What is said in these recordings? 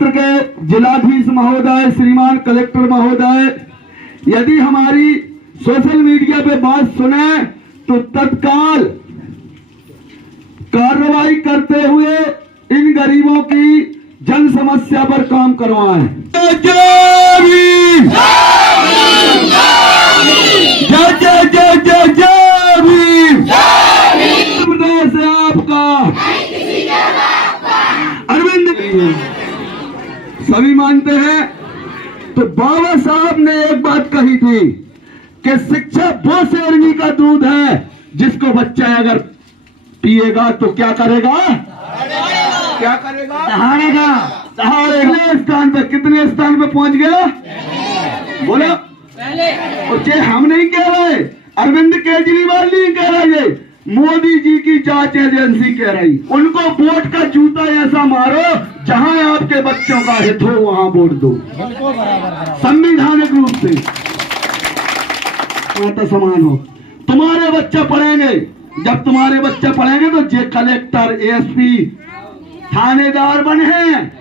क्षेत्र के जिलाधीश महोदय, श्रीमान कलेक्टर महोदय, यदि हमारी सोशल मीडिया पे बात सुने तो तत्काल कार्रवाई करते हुए इन गरीबों की जन समस्या पर काम करवाएं। जय जय भीम, जय जय जय जय जय भीम। प्रदेश है आपका, अरविंद सभी मानते हैं। तो बाबा साहब ने एक बात कही थी कि शिक्षा वो शेरनी का दूध है जिसको बच्चा अगर पिएगा तो क्या करेगा, क्या करेगा, दहाड़ेगा, दहाड़ेगा। स्थान पे कितने स्थान पे पहुंच गया बोलो पहले। और ये हम नहीं कह रहे, अरविंद केजरीवाल नहीं कह रहे, मोदी जी की जांच एजेंसी कह रही। उनको वोट का जूता ऐसा मारो जहां आपके बच्चों का हित हो वहां वोट दो, संवैधानिक रूप से तो समान हो। तुम्हारे बच्चे पढ़ेंगे, जब तुम्हारे बच्चे पढ़ेंगे तो जे कलेक्टर, एएसपी, थानेदार बने हैं,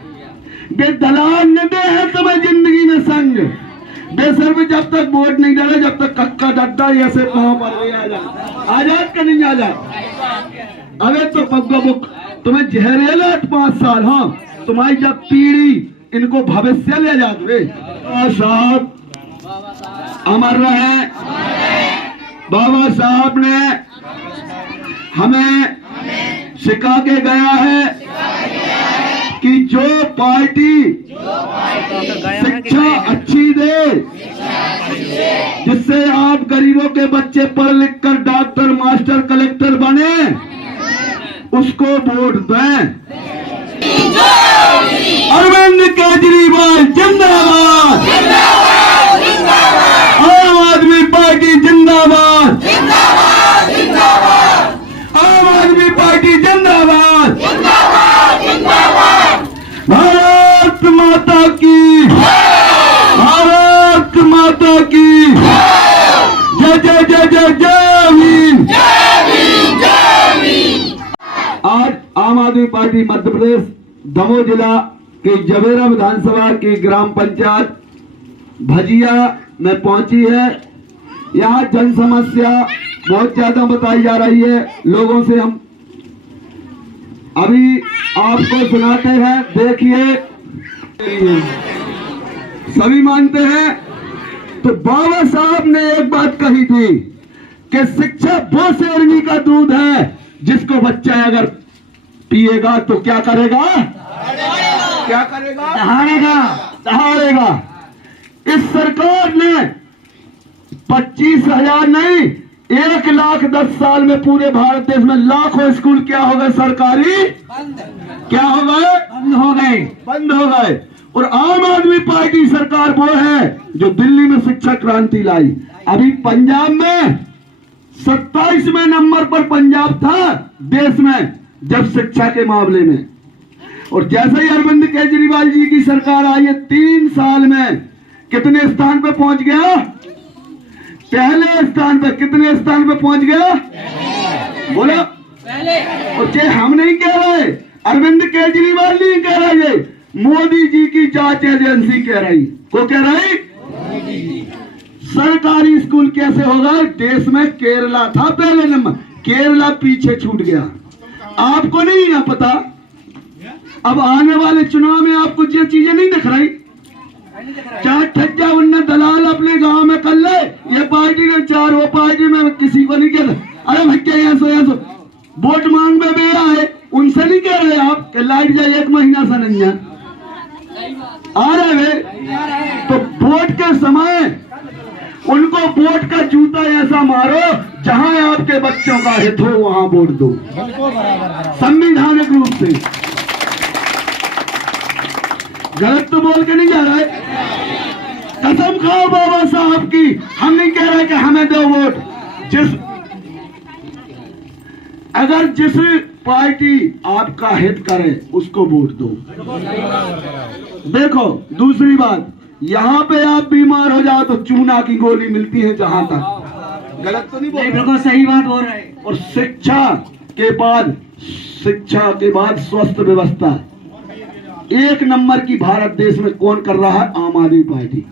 वे दलाल न दे हैं तुम्हें जिंदगी में संग। बेसर में जब तक वोट नहीं डाले, जब तक कक्का डड्डा ऐसे पाँव पर आजाद का नहीं आजाद। अबे तो बुक तुम्हें जहरेला 5 साल, हाँ तुम्हारी जब पीढ़ी इनको भविष्य ले जाते। साहब अमर रहे। बाबा साहब ने हमें सिखा के गया है कि जो पार्टी शिक्षा अच्छी दे, जिससे आप गरीबों के बच्चे पढ़ लिख कर डॉक्टर, मास्टर, कलेक्टर बने, उसको वोट दें। अरविंद केजरीवाल जिंदाबाद, आम आदमी पार्टी जिंदाबाद, आम आदमी पार्टी जिंदाबाद, भारत माता की, भारत माता की जय जय जय जय जय भीम। आज आम आदमी पार्टी मध्य प्रदेश दमोह जिला के जवेरा विधानसभा की ग्राम पंचायत भजिया में पहुंची है। यहाँ जन समस्या बहुत ज्यादा बताई जा रही है। लोगों से हम अभी आपको सुनाते हैं, देखिए। सभी मानते हैं। तो बाबा साहब ने एक बात कही थी कि शिक्षा वो शेरनी का दूध है जिसको बच्चा अगर पिएगा तो क्या करेगा, क्या करेगा, दहाड़ेगा, दहाड़ेगा। इस सरकार ने 25,000 नहीं 1,10,000 साल में पूरे भारत देश में लाखों स्कूल क्या हो गए, सरकारी क्या हो गए, बंद हो गए, बंद हो गए। और आम आदमी पार्टी सरकार वो है जो दिल्ली में शिक्षा क्रांति लाई। अभी पंजाब में 27वें नंबर पर पंजाब था देश में जब शिक्षा के मामले में। और जैसे ही अरविंद केजरीवाल जी की सरकार आई है, 3 साल में कितने स्थान पे पहुंच गया, पहले स्थान पे। कितने स्थान पे पहुंच गया बोलो पहले। और ये हम नहीं कह रहे, अरविंद केजरीवाल नहीं कह रहे, मोदी जी की जांच एजेंसी कह रही। को कह रही? सरकारी स्कूल कैसे होगा? देश में केरला था पहले नंबर, केरला पीछे छूट गया। आपको नहीं ना पता? अब आने वाले चुनाव में आपको ये चीजें नहीं दिख रही? चार ठज्जा उन्ने दलाल अपने गांव में कर ले, ये पार्टी ने 4, वो पार्टी में किसी को नहीं कहता। अरे भैया यहाँ वोट मांग में बेरा है, उनसे नहीं कह रहे आप कि लाइट जाए 1 महीना से नहीं आ रहे। तो वोट के समय उनको वोट का जूता ऐसा मारो जहां आपके बच्चों का हित हो वहां वोट दो, संवैधानिक रूप से। गलत तो बोल के नहीं जा रहा है। कसम खाओ बाबा साहब की, हम नहीं कह रहे कि हमें दो वोट। अगर जिस पार्टी आपका हित करे उसको वोट दो। देखो दूसरी बात, यहाँ पे आप बीमार हो जाओ तो चूना की गोली मिलती है जहां तक। गलत तो नहीं बोल रहे? बिल्कुल सही बात बोल रहे हैं। और शिक्षा के बाद स्वस्थ व्यवस्था, 1 नंबर की भारत देश में कौन कर रहा है? आम आदमी पार्टी।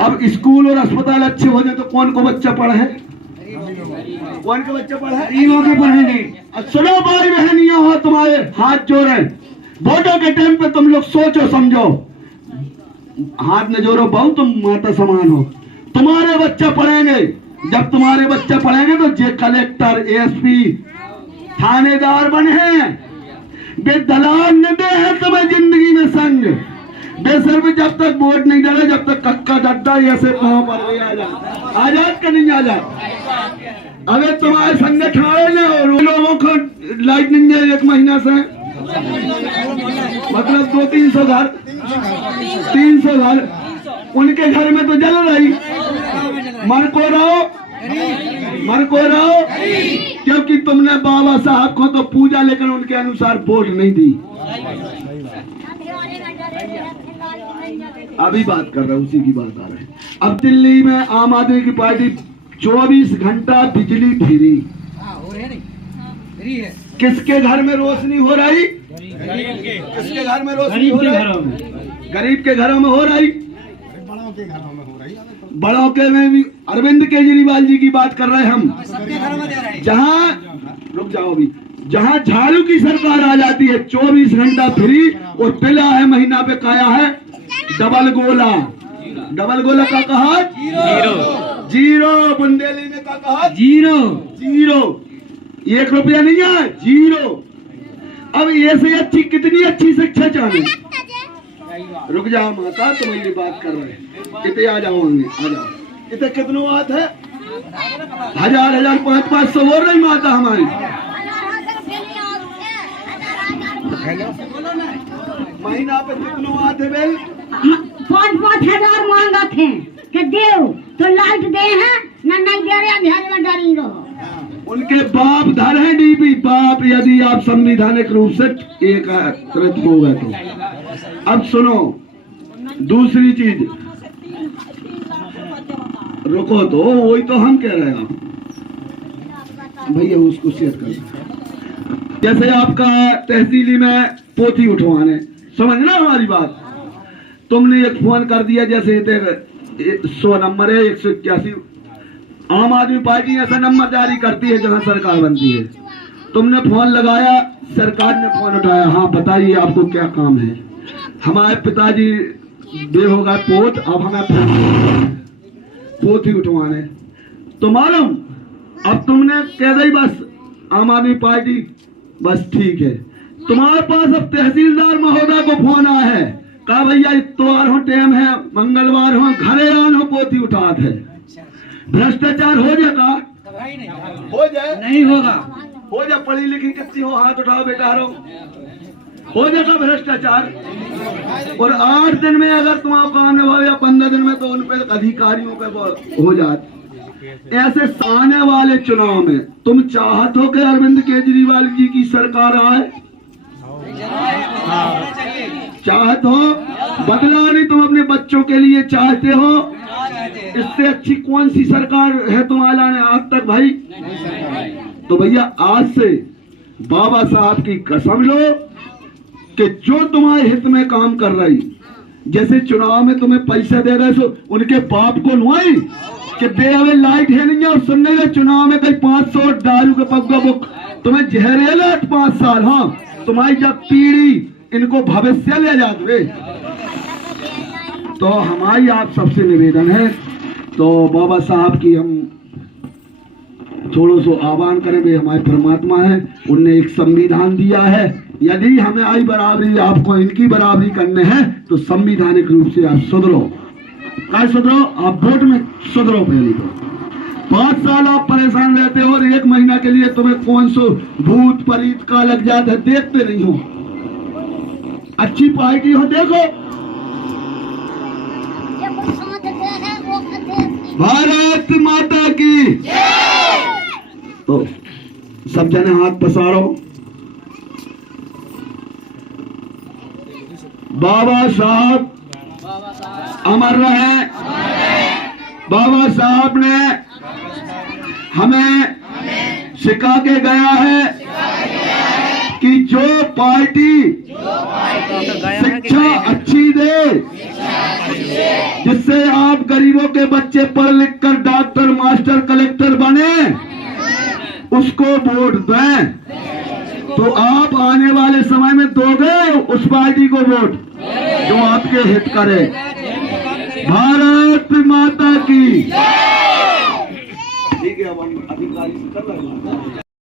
अब स्कूल और अस्पताल अच्छे हो जाए तो कौन को बच्चा पढ़े है? कौन के बच्चे पढ़े? गरीबों के पढ़ेंगे। सुनो भाई बहनियां हो, तुम्हारे हाथ जोड़े, वोटों के टाइम पे तुम लोग सोचो समझो, हाथ न जोड़ो बहु, तुम माता समान हो। तुम्हारे बच्चे पढ़ेंगे, जब तुम्हारे बच्चे पढ़ेंगे तो जे कलेक्टर, एसपी, थानेदार बने हैं, वे दलाल न दे है तुम्हें जिंदगी में संग। बेसर में जब तक वोट नहीं डाले, जब तक कक्का डड्डा ऐसे पाँव पर नहीं आजाद का नहीं आजाद। अबे तुम्हारे संग ठाड़े ने और लोगों को लाइट नहीं है 1 महीना से, मतलब 200-300 घर, 300 घर उनके घर में तो जल रही। मर को रहो क्योंकि तुमने बाबा साहब को तो पूजा, लेकिन उनके अनुसार वोट नहीं दी। अभी बात कर रहा हूं, उसी की बात आ रहा है। अब दिल्ली में आम आदमी की पार्टी 24 घंटा बिजली फ्री। किसके घर में रोशनी हो रही? किसके घर में रोशनी हो रही? गरीब के घरों में हो रही, बड़ों के में भी। अरविंद केजरीवाल जी की बात कर रहे हैं हम। जहां रुक जाओ भी, जहां झाड़ू की सरकार आ जाती है 24 घंटा फ्री, और पिला है महीना पे काया है डबल गोला। डबल गोला का कहा जीरो, बुंदेली में का कहा जीरो। 1 रुपया नहीं है, 0। अब ये से अच्छी कितनी अच्छी शिक्षा चाहे। रुक जाओ माता, तुम ये बात कर रहे हैं, कितने आ जाओ, आ जाओ। इतने कितनों बात है? 1000 500 बोल रही माता हमारी। महीना पे कितनों आते बेल? 5-5 हजार मांगा थे कि देव तो लाइट दे हैं ना, नहीं दे रहे अंधेरे में डरी रहो। उनके बाप धर है डीपी बाप, यदि आप संवैधानिक रूप से एकत्रित हो गए तो। अब सुनो दूसरी चीज, रुको तो, वही तो हम कह रहे हैं। भैया उसको शेयर कर। जैसे आपका तहसीली में पोथी उठवाने, समझना हमारी बात। तुमने एक फोन कर दिया, जैसे 100 नंबर है 181, आम आदमी पार्टी ऐसा नंबर जारी करती है जहां सरकार बनती है। तुमने फोन लगाया, सरकार ने फोन उठाया, हाँ बताइए आपको क्या काम है। हमारे पिताजी दे होगा पोत, अब हमें पोथी उठवाने तो मालूम। अब तुमने कह दी बस आम आदमी पार्टी, बस ठीक है। तुम्हारे पास अब तहसीलदार महोदय को फोन आया है, कहा भैया इतवार हो टाइम है, मंगलवार हो, घरे आन हो, पोथी उठात है। भ्रष्टाचार हो जाएगा? हो जाए नहीं होगा, हो जाए। पढ़ी लिखी कितनी हो, हाथ उठाओ बेटा, हो जाएगा भ्रष्टाचार। और 8 दिन में अगर तुम्हारा काम न हो, या 15 दिन में, तो उन पे अधिकारियों पे हो जाते। ऐसे आने वाले चुनाव में तुम चाहत हो कि अरविंद केजरीवाल जी की सरकार आए? चाहत हो? बदला नहीं, तुम अपने बच्चों के लिए चाहते हो? इससे अच्छी कौन सी सरकार है तुम्हारा ने आज तक भाई? तो भैया आज से बाबा साहब की कसम लो कि जो तुम्हारे हित में काम कर रही, जैसे चुनाव में तुम्हें पैसे दे रहे सो उनके बाप को नुआई कि दे हमें लाइट है नहीं है, और सुनने में चुनाव में कहीं 500 दारू के पग्गा बुक तुम्हें जहरेला 5 साल। हाँ, तुम्हारी जब पीढ़ी इनको भविष्य ले जाते। तो हमारी आप सबसे निवेदन है, तो बाबा साहब की हम थोड़ा सो आह्वान करें। वे हमारे परमात्मा है, उनने एक संविधान दिया है। यदि हमें आई बराबरी, आपको इनकी बराबरी करने हैं, तो संवैधानिक रूप से आप सुधरो। क्या सुधरो? आप वोट में सुधरो। पहले तो 5 साल आप परेशान रहते हो, और 1 महीना के लिए तुम्हें कौन सो भूत परीत का लग जाता है, देखते नहीं हो। अच्छी पार्टी हो, देखो। भारत माता की। तो सब जने हाथ पसारो। बाबा साहब अमर रहे। बाबा साहब ने हमें सिखा के गया है कि जो पार्टी शिक्षा अच्छी दे, जिससे आप गरीबों के बच्चे पढ़ लिख कर डॉक्टर, मास्टर, कलेक्टर बने, उसको वोट दें। तो आप आने वाले समय में दोगे उस पार्टी को वोट जो आपके हित करे। भारत माता की। ठीक है, अब हम अधिकारी से कर रहे हैं।